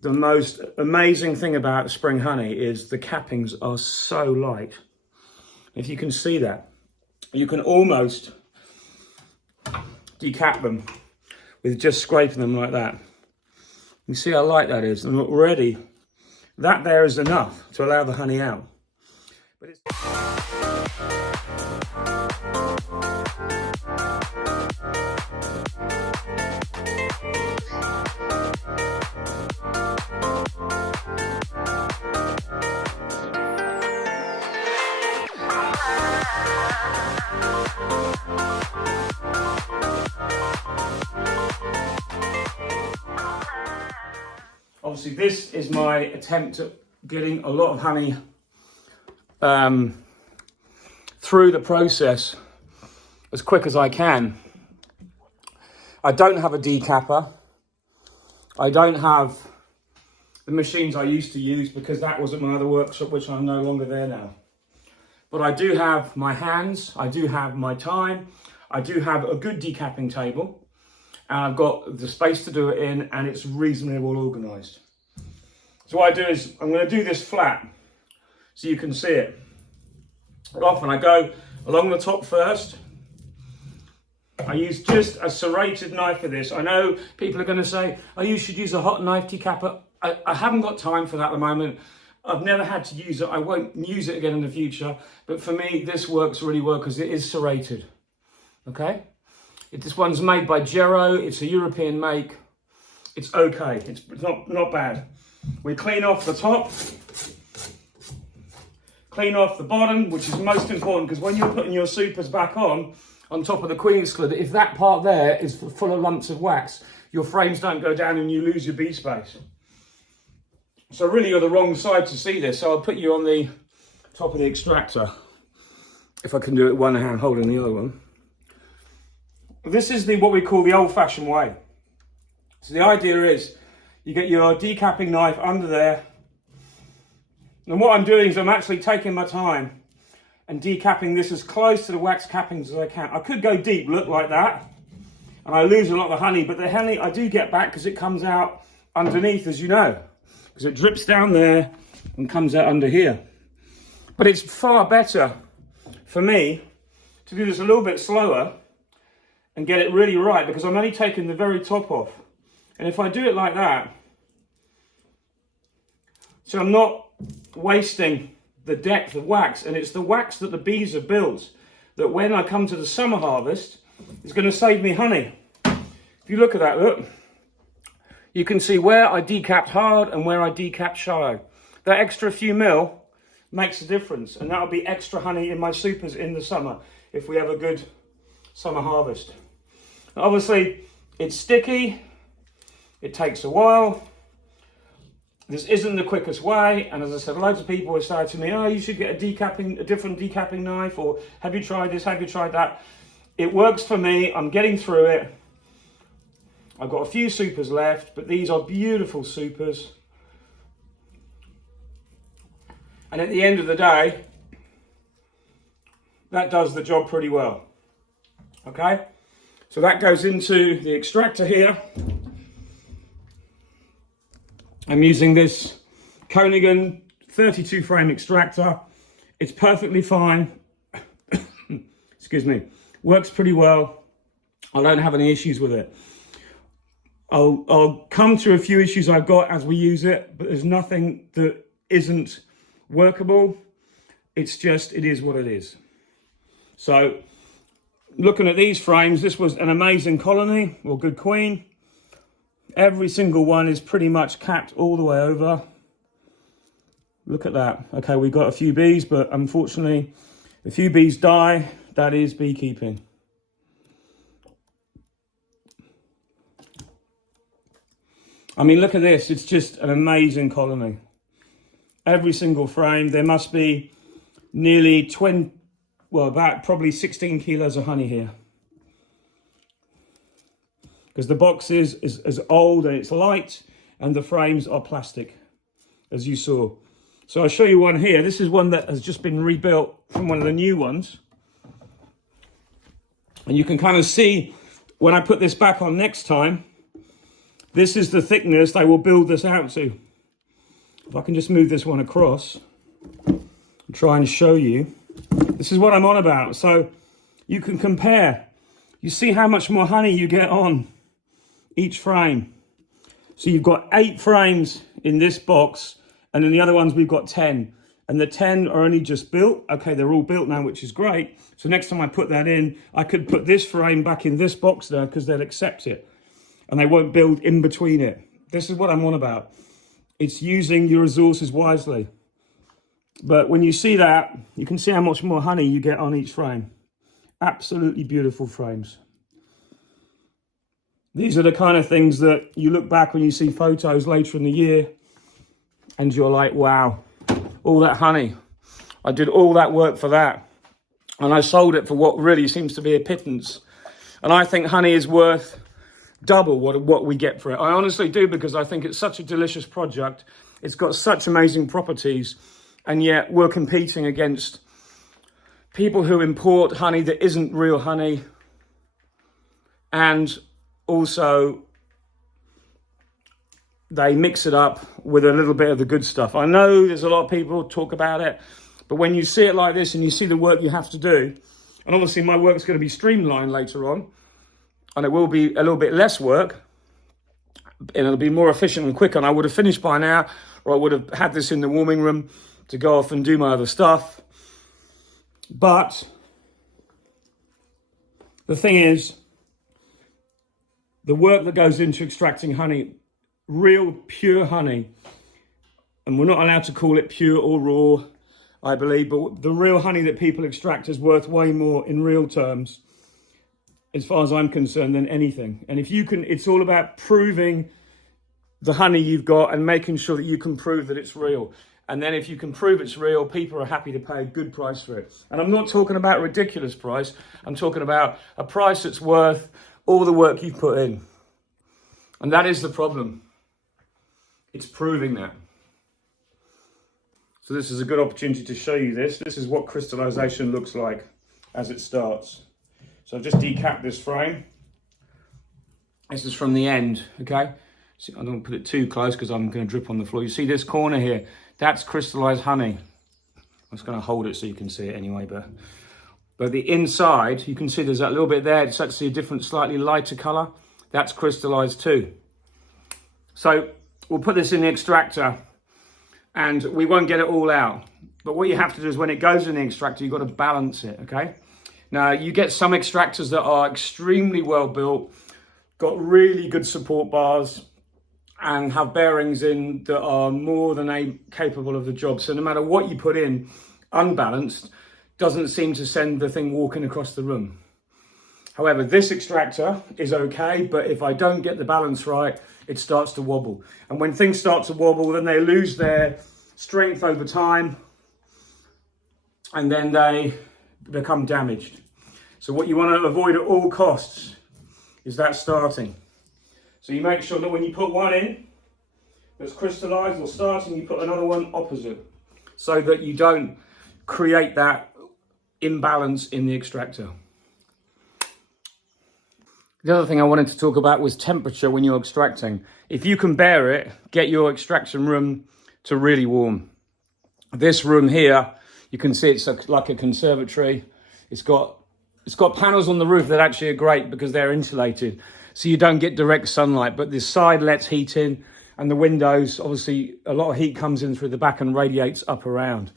the most amazing thing about spring honey is the cappings are so light. If you can see that, you can almost decap them with just scraping them like that. You see how light that is, and already that there is enough to allow the honey out. But it's obviously, this is my attempt at getting a lot of honey through the process as quick as I can. I don't have a decapper. I don't have the machines I used to use because that was at my other workshop, which I'm no longer there now. But I do have my hands, I do have my time, I do have a good decapping table, and I've got the space to do it in, and it's reasonably well organised. So what I do is, I'm going to do this flat, so you can see it. Often I go along the top first. I use just a serrated knife for this. I know people are going to say, oh, you should use a hot knife decapper. I haven't got time for that at the moment. I've never had to use it. I won't use it again in the future. But for me, this works really well because it is serrated. Okay? This one's made by Gero. It's a European make. It's okay. It's not bad. We clean off the top. Clean off the bottom, which is most important because when you're putting your supers back on top of the Queen's Club, if that part there is full of lumps of wax, your frames don't go down and you lose your bee space. So really you're the wrong side to see this. So I'll put you on the top of the extractor. If I can do it with one hand holding the other one. This is what we call the old-fashioned way. So the idea is you get your decapping knife under there. And what I'm doing is I'm actually taking my time and decapping this as close to the wax cappings as I can. I could go deep, look like that, and I lose a lot of the honey, but the honey I do get back because it comes out underneath, as you know, because it drips down there and comes out under here. But it's far better for me to do this a little bit slower and get it really right because I'm only taking the very top off. And if I do it like that, so I'm not wasting the depth of wax, and it's the wax that the bees have built that when I come to the summer harvest is going to save me honey. If you look at that, look, you can see where I decapped hard and where I decapped shallow. That extra few mil makes a difference, and that'll be extra honey in my supers in the summer if we have a good summer harvest. Obviously, it's sticky, it takes a while. This isn't the quickest way, and as I said, loads of people have said to me, oh, you should get a different decapping knife, or have you tried this, have you tried that? It works for me, I'm getting through it. I've got a few supers left, but these are beautiful supers. And at the end of the day, that does the job pretty well. Okay, so that goes into the extractor here. I'm using this Koenigan 32 frame extractor. It's perfectly fine. Excuse me. Works pretty well. I don't have any issues with it. I'll come to a few issues I've got as we use it, but there's nothing that isn't workable. It's just, it is what it is. So looking at these frames, this was an amazing colony or good queen. Every single one is pretty much capped all the way over. Look at that. Okay, we got a few bees, but unfortunately, a few bees die. That is beekeeping. I mean, look at this. It's just an amazing colony. Every single frame, there must be nearly 20, well, about probably 16 kilos of honey here. Because the box is old and it's light, and the frames are plastic, as you saw. So I'll show you one here. This is one that has just been rebuilt from one of the new ones. And you can kind of see when I put this back on next time, This is the thickness they will build this out to. If I can just move this one across and try and show you. This is what I'm on about. So you can compare. You see how much more honey you get on each frame. So you've got 8 frames in this box, and in the other ones we've got 10. And the 10 are only just built. Okay, they're all built now, which is great. So next time I put that in, I could put this frame back in this box there because they'll accept it. And they won't build in between it. This is what I'm on about. It's using your resources wisely. But when you see that, you can see how much more honey you get on each frame. Absolutely beautiful frames. These are the kind of things that you look back when you see photos later in the year and you're like, wow, all that honey. I did all that work for that. And I sold it for what really seems to be a pittance. And I think honey is worth double what we get for it. I honestly do, because I think it's such a delicious product. It's got such amazing properties. And yet we're competing against people who import honey that isn't real honey, and also they mix it up with a little bit of the good stuff. I know there's a lot of people talk about it, but when you see it like this and you see the work you have to do, and obviously my work's going to be streamlined later on, and it will be a little bit less work, and it'll be more efficient and quicker, and I would have finished by now, or I would have had this in the warming room to go off and do my other stuff. But the thing is, the work that goes into extracting honey, real pure honey, and we're not allowed to call it pure or raw, I believe, but the real honey that people extract is worth way more in real terms, as far as I'm concerned, than anything. And if you can, it's all about proving the honey you've got and making sure that you can prove that it's real. And then if you can prove it's real, people are happy to pay a good price for it. And I'm not talking about a ridiculous price. I'm talking about a price that's worth all the work you've put in. And that is the problem. It's proving that. So this is a good opportunity to show you this. This is what crystallization looks like as it starts. So I've just decapped this frame. This is from the end, okay? So I don't put it too close because I'm going to drip on the floor. You see this corner here? That's crystallized honey. I'm just going to hold it so you can see it anyway. But the inside, you can see there's that little bit there. It's actually a different, slightly lighter color. That's crystallized too. So we'll put this in the extractor and we won't get it all out. But what you have to do is when it goes in the extractor, you've got to balance it, okay? Now, you get some extractors that are extremely well built, got really good support bars, and have bearings in that are more than capable of the job. So no matter what you put in, unbalanced, doesn't seem to send the thing walking across the room. However, this extractor is okay, but if I don't get the balance right, it starts to wobble. And when things start to wobble, then they lose their strength over time, and then they become damaged. So what you want to avoid at all costs is that starting. So you make sure that when you put one in that's crystallized or starting, you put another one opposite, so that you don't create that imbalance in the extractor. The other thing I wanted to talk about was temperature when you're extracting. If you can bear it, get your extraction room to really warm. This room here, you can see it's like a conservatory. It's got panels on the roof that actually are great because they're insulated, so you don't get direct sunlight, but this side lets heat in, and the windows, obviously a lot of heat comes in through the back and radiates up around.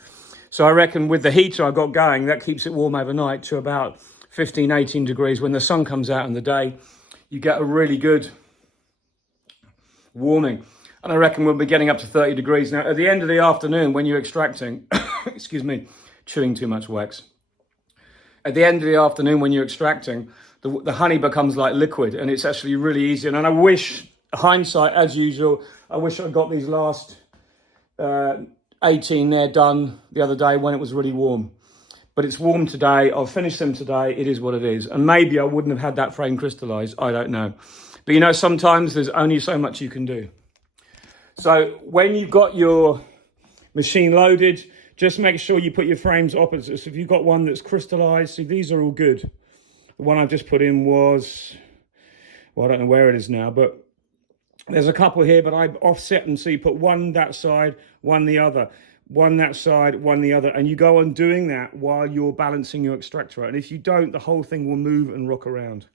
So I reckon with the heater I got going, that keeps it warm overnight to about 15, 18 degrees. When the sun comes out in the day, you get a really good warming. And I reckon we'll be getting up to 30 degrees. Now, at the end of the afternoon, when you're extracting, excuse me, chewing too much wax. At the end of the afternoon, when you're extracting, the honey becomes like liquid, and it's actually really easy. And I wish, hindsight as usual, I wish I got these last 18 there done the other day when it was really warm. But it's warm today. I'll finish them today. It is what it is. And maybe I wouldn't have had that frame crystallized. I don't know. But you know, sometimes there's only so much you can do. So when you've got your machine loaded, just make sure you put your frames opposite. So if you've got one that's crystallized, see, these are all good. The one I've just put in was, well, I don't know where it is now, but There's a couple here, but I offset them, so you put one that side, one the other, one that side, one the other, and you go on doing that while you're balancing your extractor. And if you don't, the whole thing will move and rock around.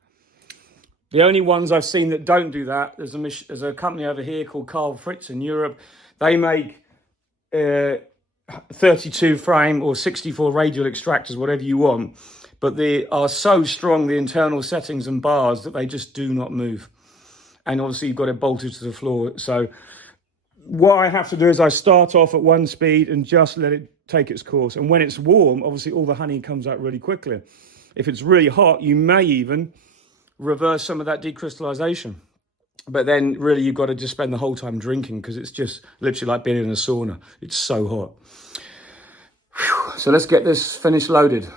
The only ones I've seen that don't do that, there's a company over here called Carl Fritz in Europe. They make 32 frame or 64 radial extractors, whatever you want, but they are so strong, the internal settings and bars, that they just do not move. And obviously you've got it bolted to the floor. So what I have to do is I start off at one speed and just let it take its course. And when it's warm, obviously all the honey comes out really quickly. If it's really hot, you may even reverse some of that decrystallization. But then really you've got to just spend the whole time drinking, because it's just literally like being in a sauna. It's so hot. Whew. So let's get this finished loaded.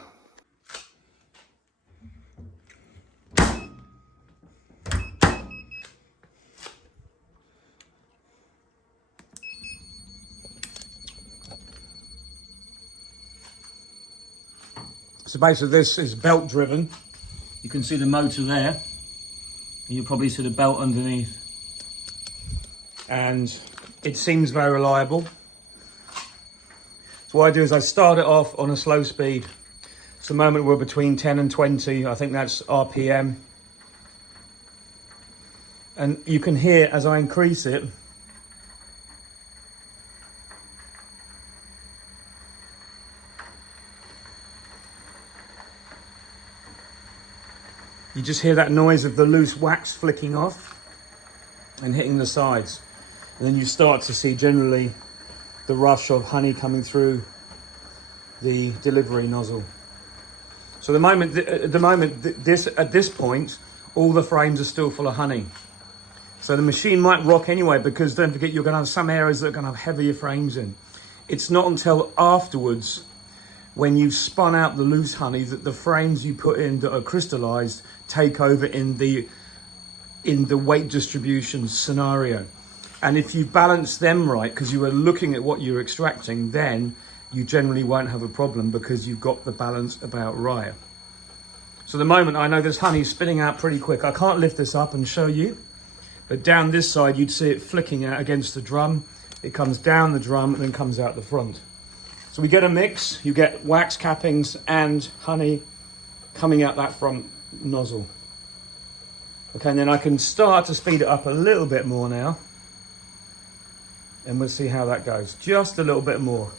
So basically this is belt driven. You can see the motor there. And you'll probably see the belt underneath. And it seems very reliable. So what I do is I start it off on a slow speed. So the moment we're between 10 and 20, I think that's RPM. And you can hear as I increase it, you just hear that noise of the loose wax flicking off and hitting the sides. And then you start to see generally the rush of honey coming through the delivery nozzle. So at this point, all the frames are still full of honey. So the machine might rock anyway, because don't forget, you're going to have some areas that are going to have heavier frames in. It's not until afterwards, when you've spun out the loose honey, that the frames you put in that are crystallized take over in the weight distribution scenario. And if you balance them right, because you are looking at what you're extracting, then you generally won't have a problem, because you've got the balance about right. So the moment I know this honey is spitting out pretty quick, I can't lift this up and show you, but down this side you'd see it flicking out against the drum. It comes down the drum and then comes out the front. So we get a mix. You get wax cappings and honey coming out that front nozzle. Okay, and then I can start to speed it up a little bit more now. And we'll see how that goes. Just a little bit more.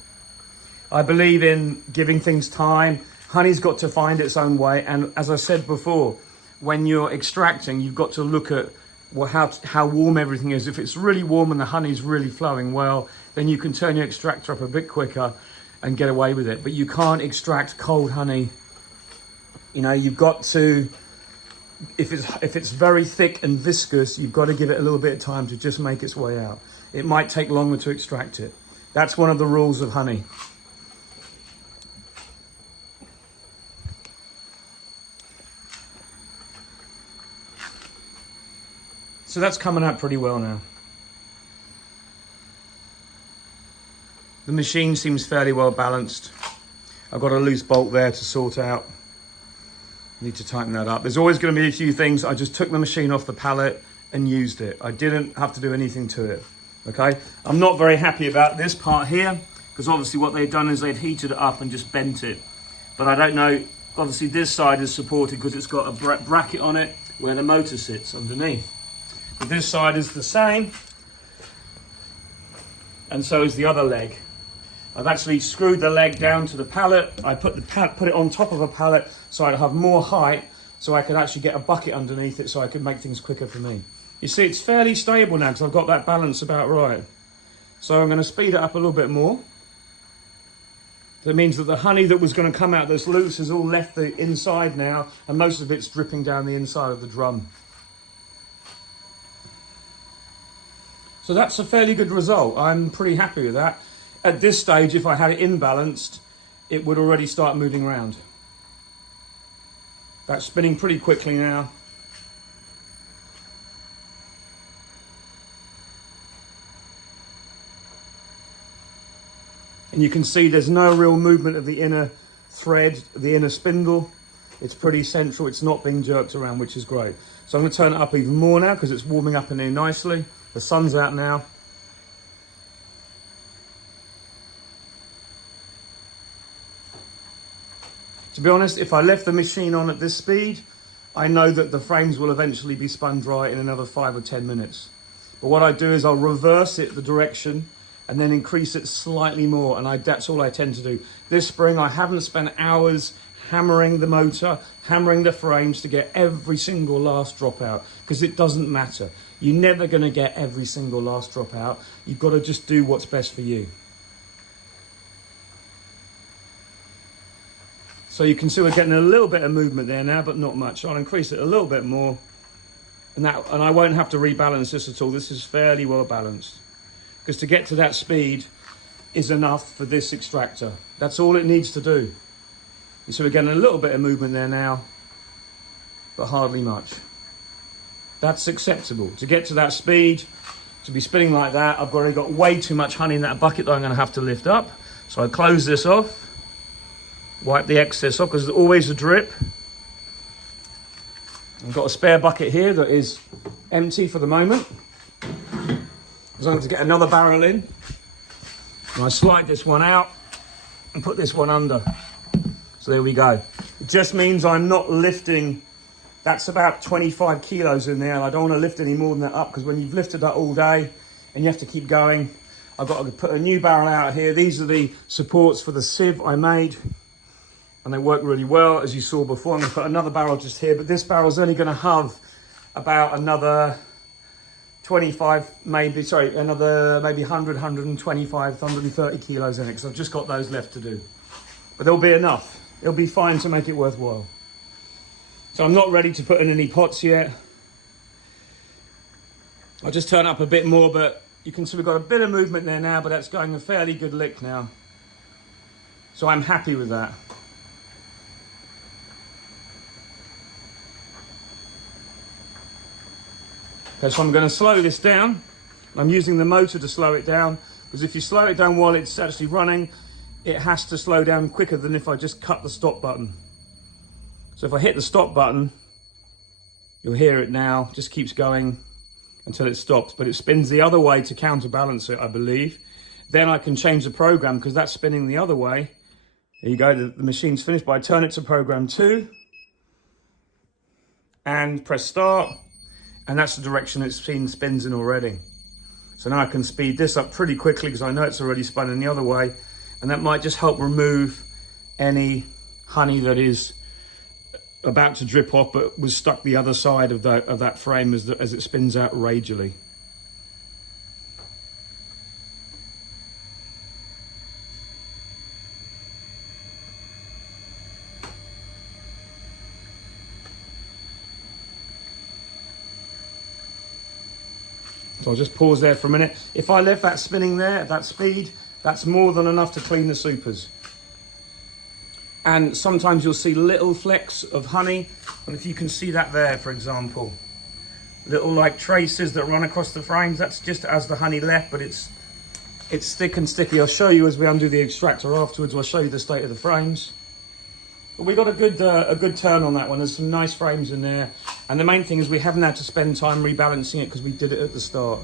I believe in giving things time. Honey's got to find its own way. And as I said before, when you're extracting, you've got to look at how warm everything is. If it's really warm and the honey's really flowing well, then you can turn your extractor up a bit quicker and get away with it. But you can't extract cold honey. You know, you've got to, if it's very thick and viscous, you've got to give it a little bit of time to just make its way out. It might take longer to extract it. That's one of the rules of honey. So that's coming out pretty well now. The machine seems fairly well balanced. I've got a loose bolt there to sort out. Need to tighten that up. There's always going to be a few things. I just took the machine off the pallet and used it. I didn't have to do anything to it. Okay, I'm not very happy about this part here, because obviously what they've done is they've heated it up and just bent it. But I don't know, obviously this side is supported because it's got a bracket on it where the motor sits underneath. But this side is the same, and so is the other leg. I've actually screwed the leg down to the pallet. I put it on top of a pallet so I'd have more height, so I could actually get a bucket underneath it, so I could make things quicker for me. You see, it's fairly stable now because I've got that balance about right. So I'm going to speed it up a little bit more. That means that the honey that was going to come out that's loose has all left the inside now, and most of it's dripping down the inside of the drum. So that's a fairly good result. I'm pretty happy with that. At this stage, if I had it imbalanced, it would already start moving around. That's spinning pretty quickly now. And you can see there's no real movement of the inner thread, the inner spindle. It's pretty central. It's not being jerked around, which is great. So I'm going to turn it up even more now because it's warming up in there nicely. The sun's out now. To be honest, if I left the machine on at this speed, I know that the frames will eventually be spun dry in another 5 or 10 minutes. But what I do is I'll reverse it the direction and then increase it slightly more, and that's all I tend to do. This spring, I haven't spent hours hammering the motor, hammering the frames to get every single last drop out, because it doesn't matter. You're never going to get every single last drop out. You've got to just do what's best for you. So you can see we're getting a little bit of movement there now, but not much. I'll increase it a little bit more, and I won't have to rebalance this at all. This is fairly well balanced, because to get to that speed is enough for this extractor. That's all it needs to do. And so we're getting a little bit of movement there now, but hardly much. That's acceptable. To get to that speed, to be spinning like that, I've already got way too much honey in that bucket that I'm going to have to lift up. So I close this off. Wipe the excess off, because there's always a drip. I've got a spare bucket here that is empty for the moment, because I'm going to get another barrel in. And I slide this one out and put this one under. So there we go. It just means I'm not lifting. That's about 25 kilos in there, and I don't want to lift any more than that up, because when you've lifted that all day and you have to keep going, I've got to put a new barrel out here. These are the supports for the sieve I made, and they work really well, as you saw before. I'm going to put another barrel just here, but this barrel's only going to have about another 25, another maybe 100, 125, 130 kilos in it, because I've just got those left to do. But there'll be enough. It'll be fine to make it worthwhile. So I'm not ready to put in any pots yet. I'll just turn up a bit more, but you can see we've got a bit of movement there now, but that's going a fairly good lick now. So I'm happy with that. Okay, so I'm going to slow this down. I'm using the motor to slow it down, because if you slow it down while it's actually running, it has to slow down quicker than if I just cut the stop button. So if I hit the stop button, you'll hear it now, just keeps going until it stops, but it spins the other way to counterbalance it, I believe. Then I can change the program, because that's spinning the other way. There you go, the machine's finished, but I turn it to program 2 and press start. And that's the direction it's spins in already. So now I can speed this up pretty quickly, because I know it's already spun in the other way. And that might just help remove any honey that is about to drip off, but was stuck the other side of that frame as it spins out ragely. So I'll just pause there for a minute. If I left that spinning there at that speed, that's more than enough to clean the supers. And sometimes you'll see little flecks of honey. And if you can see that there, for example, little like traces that run across the frames, that's just as the honey left, but it's thick and sticky. I'll show you as we undo the extractor afterwards. I'll show you the state of the frames. But we got a good turn on that one. There's some nice frames in there. And the main thing is we haven't had to spend time rebalancing it, because we did it at the start.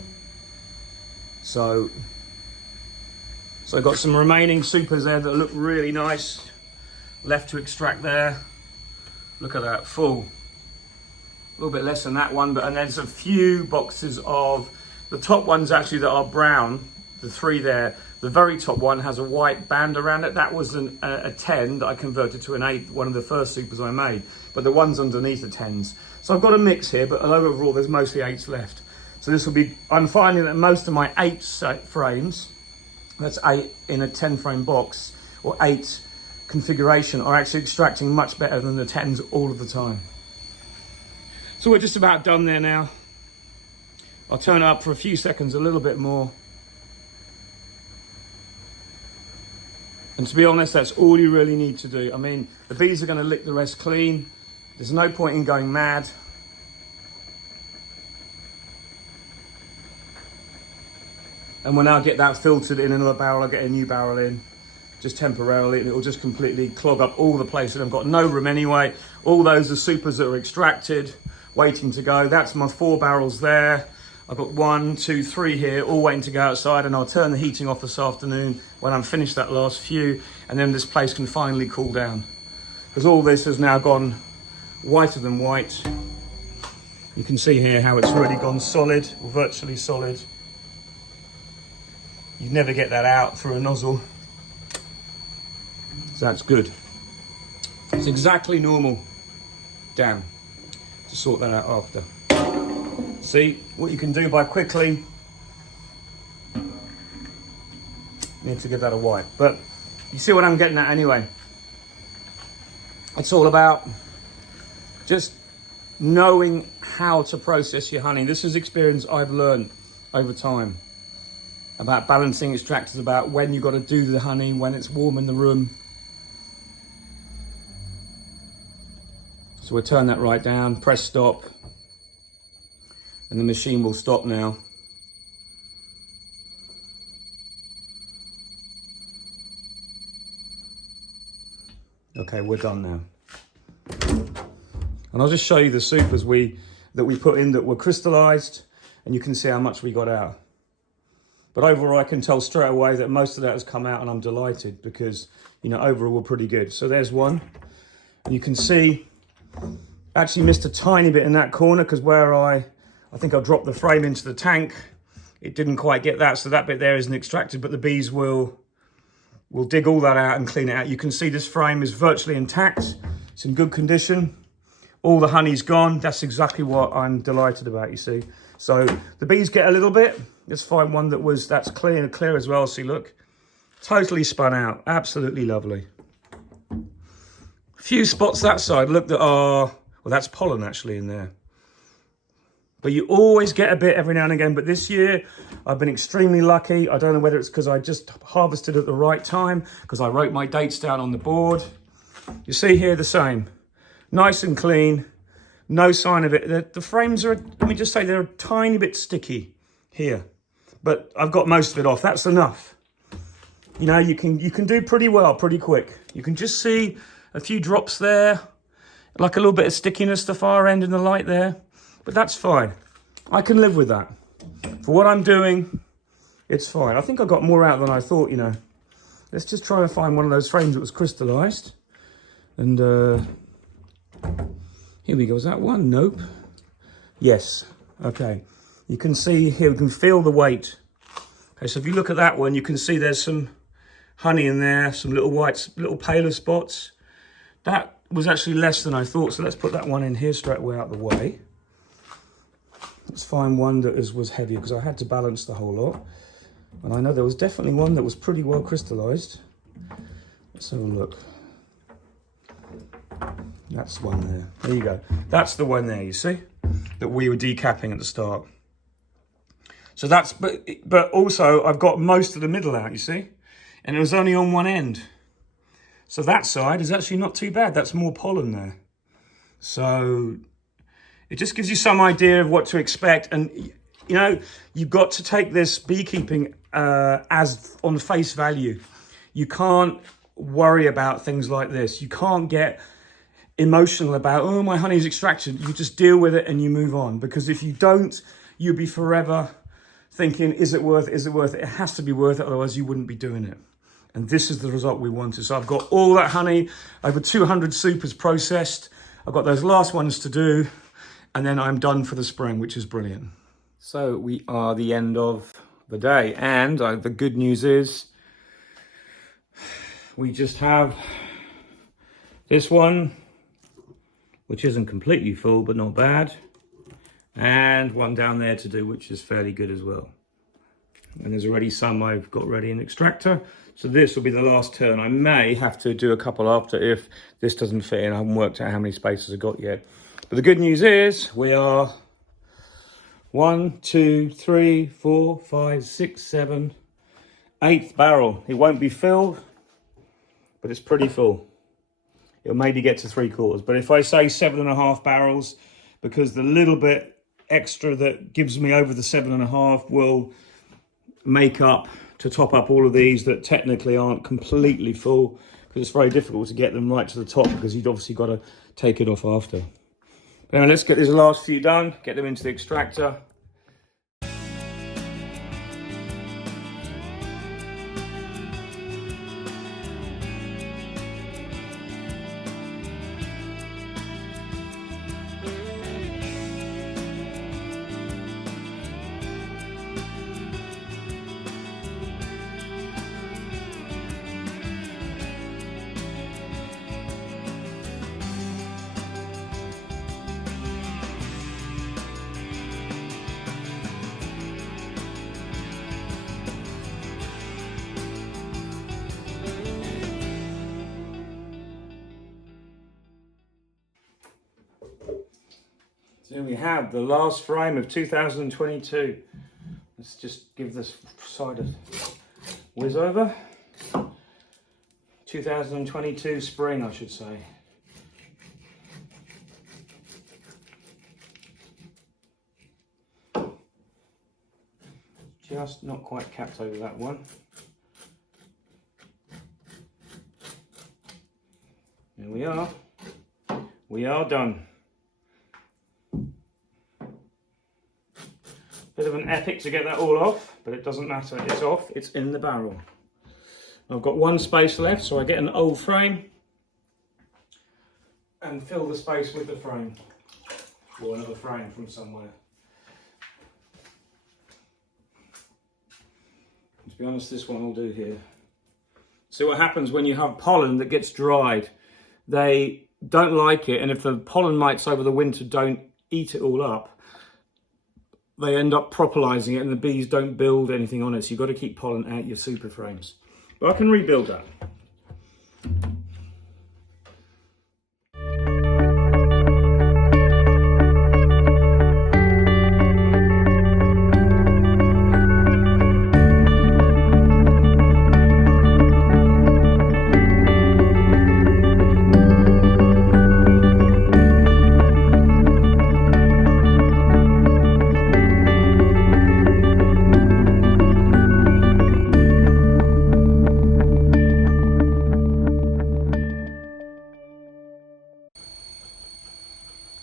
So I've got some remaining supers there that look really nice. Left to extract there. Look at that, full. A little bit less than that one, and there's a few boxes of, the top ones actually that are brown, the 3 there. The very top one has a white band around it. That was a 10 that I converted to an 8, one of the first supers I made. But the ones underneath are 10s. So I've got a mix here, but overall there's mostly 8s left. So this will be, I'm finding that most of my 8 frames, that's 8 in a 10 frame box, or 8 configuration, are actually extracting much better than the 10s all of the time. So we're just about done there now. I'll turn it up for a few seconds, a little bit more. And to be honest, that's all you really need to do. I mean, the bees are going to lick the rest clean. There's no point in going mad. And when I get that filtered in another barrel, I'll get a new barrel in, just temporarily, and it will just completely clog up all the places. I've got no room anyway. All those are supers that are extracted, waiting to go. That's my 4 barrels there. I've got 1, 2, 3 here, all waiting to go outside, and I'll turn the heating off this afternoon when I'm finished that last few, and then this place can finally cool down. Because all this has now gone whiter than white. You can see here how it's really gone solid, or virtually solid. You'd never get that out through a nozzle. So that's good. It's exactly normal. Damn. To sort that out after. See what you can do by quickly. Need to give that a wipe. But you see what I'm getting at anyway. It's all about just knowing how to process your honey. This is experience I've learned over time. About balancing extractors, about when you've got to do the honey, when it's warm in the room. So we'll turn that right down, press stop, and the machine will stop now. Okay, we're done now. And I'll just show you the supers that we put in that were crystallized, and you can see how much we got out. But overall, I can tell straight away that most of that has come out, and I'm delighted because, you know, overall we're pretty good. So there's one, and you can see, actually missed a tiny bit in that corner because where I think I dropped the frame into the tank, it didn't quite get that, so that bit there isn't extracted, but the bees will dig all that out and clean it out. You can see this frame is virtually intact. It's in good condition. All the honey's gone. That's exactly what I'm delighted about, you see. So the bees get a little bit. Let's find one that's clear as well. See, look, totally spun out. Absolutely lovely. A few spots that side, look, that are, well, that's pollen actually in there. But you always get a bit every now and again. But this year, I've been extremely lucky. I don't know whether it's because I just harvested at the right time, because I wrote my dates down on the board. You see here the same. Nice and clean. No sign of it. The frames are, let me just say, they're a tiny bit sticky here. But I've got most of it off. That's enough. You know, you can do pretty well, pretty quick. You can just see a few drops there. Like a little bit of stickiness the far end in the light there. But that's fine. I can live with that. For what I'm doing, it's fine. I think I got more out than I thought, you know. Let's just try and find one of those frames that was crystallized. And here we go. Is that one? Nope. Yes. Okay. You can see here, we can feel the weight. Okay, so if you look at that one, you can see there's some honey in there, some little white, little paler spots. That was actually less than I thought, so let's put that one in here straight away out of the way. Let's find one that was heavier, because I had to balance the whole lot. And I know there was definitely one that was pretty well crystallized. Let's have a look. That's one there. There you go. That's the one there, you see? That we were decapping at the start. So that's, but also I've got most of the middle out, you see? And it was only on one end. So that side is actually not too bad. That's more pollen there. So it just gives you some idea of what to expect. And, you know, you've got to take this beekeeping as on face value. You can't worry about things like this. You can't get emotional about, oh, my honey's extracted. You just deal with it and you move on. Because if you don't, you'll be forever thinking, is it worth it? Is it worth it? It has to be worth it, otherwise you wouldn't be doing it. And this is the result we wanted. So I've got all that honey, over 200 supers processed. I've got those last ones to do, and then I'm done for the spring, which is brilliant. So we are the end of the day, and the good news is we just have this one, which isn't completely full, but not bad. And one down there to do, which is fairly good as well. And there's already some I've got ready in extractor. So this will be the last turn. I may have to do a couple after if this doesn't fit in. I haven't worked out how many spaces I've got yet. But the good news is we are 1, 2, 3, 4, 5, 6, 7, 8th barrel. It won't be filled, but it's pretty full. It'll maybe get to 3/4. But if I say 7.5 barrels, because the little bit extra that gives me over the 7.5 will make up to top up all of these that technically aren't completely full, because it's very difficult to get them right to the top because you've obviously got to take it off after. But anyway, let's get these last few done, get them into the extractor. There we have the last frame of 2022. Let's just give this side a whiz over. 2022 spring, I should say. Just not quite capped over that one. There we are. We are done. Bit of an epic to get that all off, but it doesn't matter. It's off, it's in the barrel. I've got one space left, so I get an old frame and fill the space with the frame, or another frame from somewhere. To be honest, this one will do here. See what happens when you have pollen that gets dried. They don't like it, and if the pollen mites over the winter don't eat it all up, they end up propolizing it and the bees don't build anything on it. So you've got to keep pollen out your super frames. But I can rebuild that.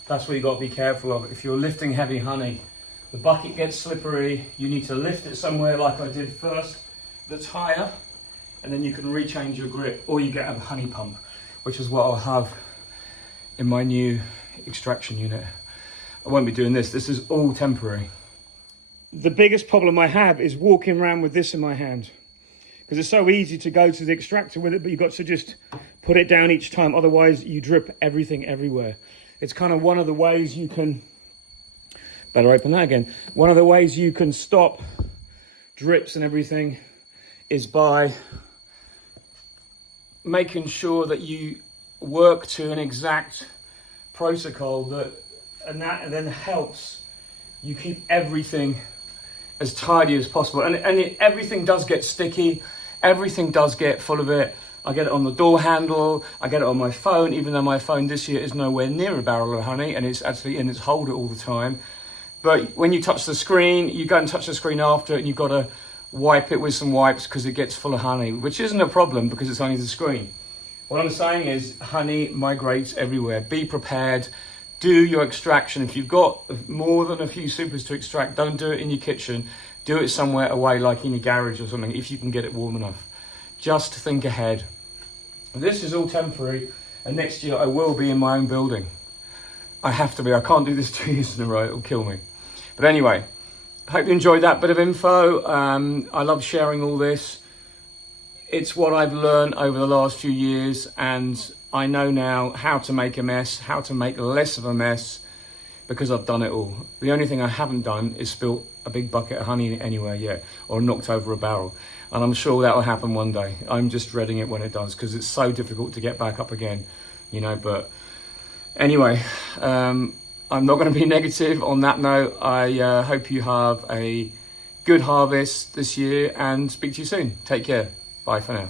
That's what you've got to be careful of. If you're lifting heavy honey, the bucket gets slippery. You need to lift it somewhere like I did first, that's higher, and then you can rechange your grip, or you get a honey pump, which is what I'll have in my new extraction unit. I won't be doing this. This is all temporary. The biggest problem I have is walking around with this in my hand, because it's so easy to go to the extractor with it, but you've got to just put it down each time. Otherwise, you drip everything everywhere. It's kind of one of the ways you can, better open that again. One of the ways you can stop drips and everything is by making sure that you work to an exact protocol and that then helps you keep everything as tidy as possible. And everything does get sticky. Everything does get full of it. I get it on the door handle, I get it on my phone, even though my phone this year is nowhere near a barrel of honey and it's actually in its holder all the time. But when you touch the screen, you go and touch the screen after and you've got to wipe it with some wipes because it gets full of honey, which isn't a problem because it's only the screen. What I'm saying is honey migrates everywhere. Be prepared, do your extraction. If you've got more than a few supers to extract, don't do it in your kitchen. Do it somewhere away, like in your garage or something, if you can get it warm enough. Just think ahead. This is all temporary, and next year I will be in my own building. I have to be. I can't do this 2 years in a row. It'll kill me. But anyway, hope you enjoyed that bit of info. I love sharing all this. It's what I've learned over the last few years, and I know now how to make a mess, how to make less of a mess, because I've done it all. The only thing I haven't done is spilt a big bucket of honey anywhere yet, or knocked over a barrel. And I'm sure that will happen one day. I'm just dreading it when it does, because it's so difficult to get back up again, you know. But anyway, I'm not going to be negative on that note. I hope you have a good harvest this year and speak to you soon. Take care. Bye for now.